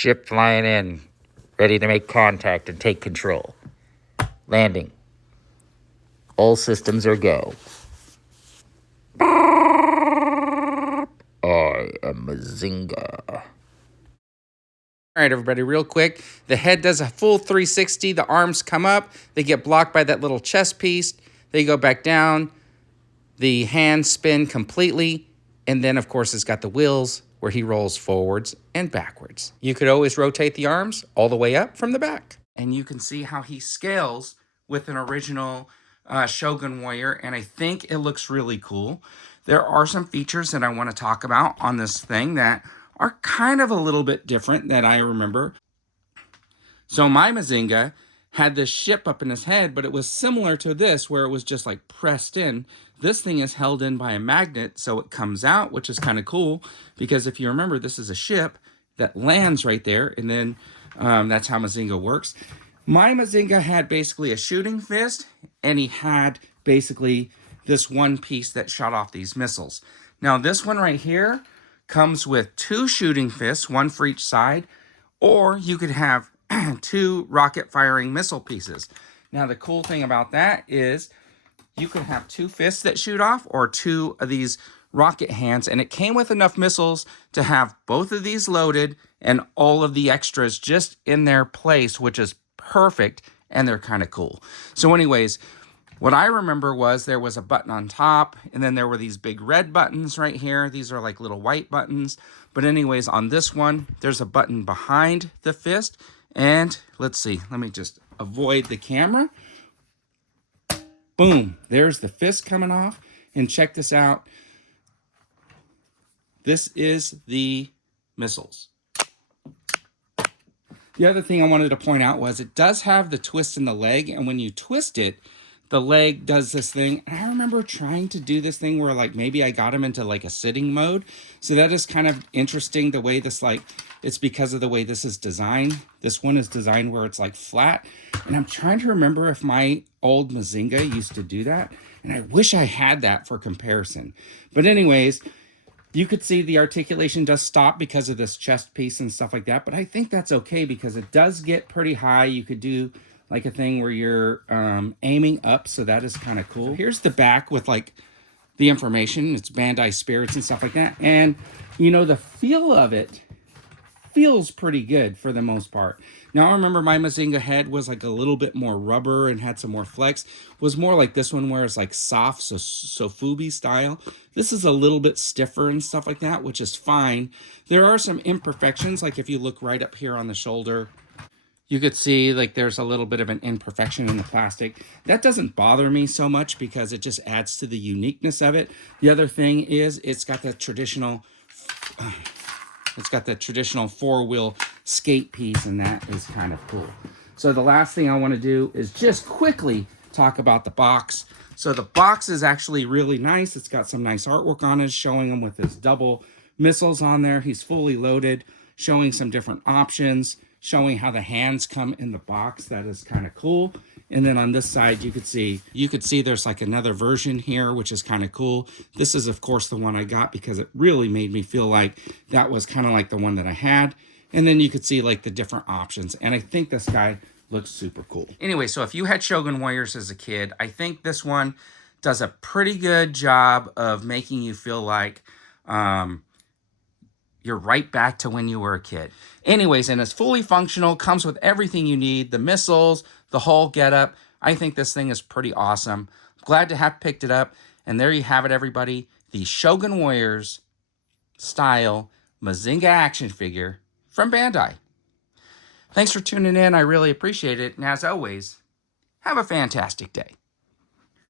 Ship flying in, ready to make contact and take control. Landing. All systems are go. I am Mazinger. All right, everybody, real quick. The head does a full 360. The arms come up. They get blocked by that little chest piece. They go back down. The hands spin completely. And then, of course, it's got the wheels where he rolls forwards and backwards. You could always rotate the arms all the way up from the back. And you can see how he scales with an original Shogun warrior. And I think it looks really cool. There are some features that I want to talk about on this thing that are kind of a little bit different that I remember. So my Mazinger had this ship up in his head, but it was similar to this where it was just like pressed in. This thing is held in by a magnet, so it comes out, which is kind of cool because if you remember, this is a ship that lands right there, and then that's how Mazinger works. My Mazinger had basically a shooting fist, and he had basically this one piece that shot off these missiles. Now this one right here comes with 2 shooting fists, one for each side, or you could have 2 rocket firing missile pieces. Now the cool thing about that is you could have 2 fists that shoot off or 2 of these rocket hands, and it came with enough missiles to have both of these loaded and all of the extras just in their place, which is perfect, and they're kind of cool. So anyways, what I remember was there was a button on top, and then there were these big red buttons right here. These are like little white buttons. But anyways, on this one, there's a button behind the fist. And let's see, let me just avoid the camera. Boom, there's the fist coming off. And check this out. This is the missiles. The other thing I wanted to point out was it does have the twist in the leg, and when you twist it, the leg does this thing. And I remember trying to do this thing where like maybe I got him into like a sitting mode. So that is kind of interesting the way this like, it's because of the way this is designed. This one is designed where it's like flat. And I'm trying to remember if my old Mazinger used to do that. And I wish I had that for comparison. But anyways, you could see the articulation does stop because of this chest piece and stuff like that. But I think that's okay because it does get pretty high. You could do like a thing where you're aiming up, so that is kind of cool. Here's the back with like the information. It's Bandai spirits and stuff like that. And, you know, the feel of it feels pretty good for the most part. Now, I remember my Mazinger head was like a little bit more rubber and had some more flex. It was more like this one where it's like soft, so Fubi style. This is a little bit stiffer and stuff like that, which is fine. There are some imperfections, like if you look right up here on the shoulder, you could see like there's a little bit of an imperfection in the plastic. That doesn't bother me so much because it just adds to the uniqueness of it. The other thing is it's got that traditional 4-wheel skate piece, and that is kind of cool. So the last thing I want to do is just quickly talk about the box. So the box is actually really nice. It's got some nice artwork on it, showing him with his double missiles on there. He's fully loaded, showing some different options, showing how the hands come in the box. That is kind of cool. And then on this side, you could see there's like another version here, which is kind of cool. This is, of course, the one I got because it really made me feel like that was kind of like the one that I had. And then you could see like the different options. And I think this guy looks super cool. Anyway, so if you had Shogun Warriors as a kid, I think this one does a pretty good job of making you feel like you're right back to when you were a kid. Anyways, and it's fully functional, comes with everything you need, the missiles, the whole getup. I think this thing is pretty awesome. I'm glad to have picked it up. And there you have it, everybody. The Shogun Warriors style Mazinger action figure from Bandai. Thanks for tuning in. I really appreciate it. And as always, have a fantastic day.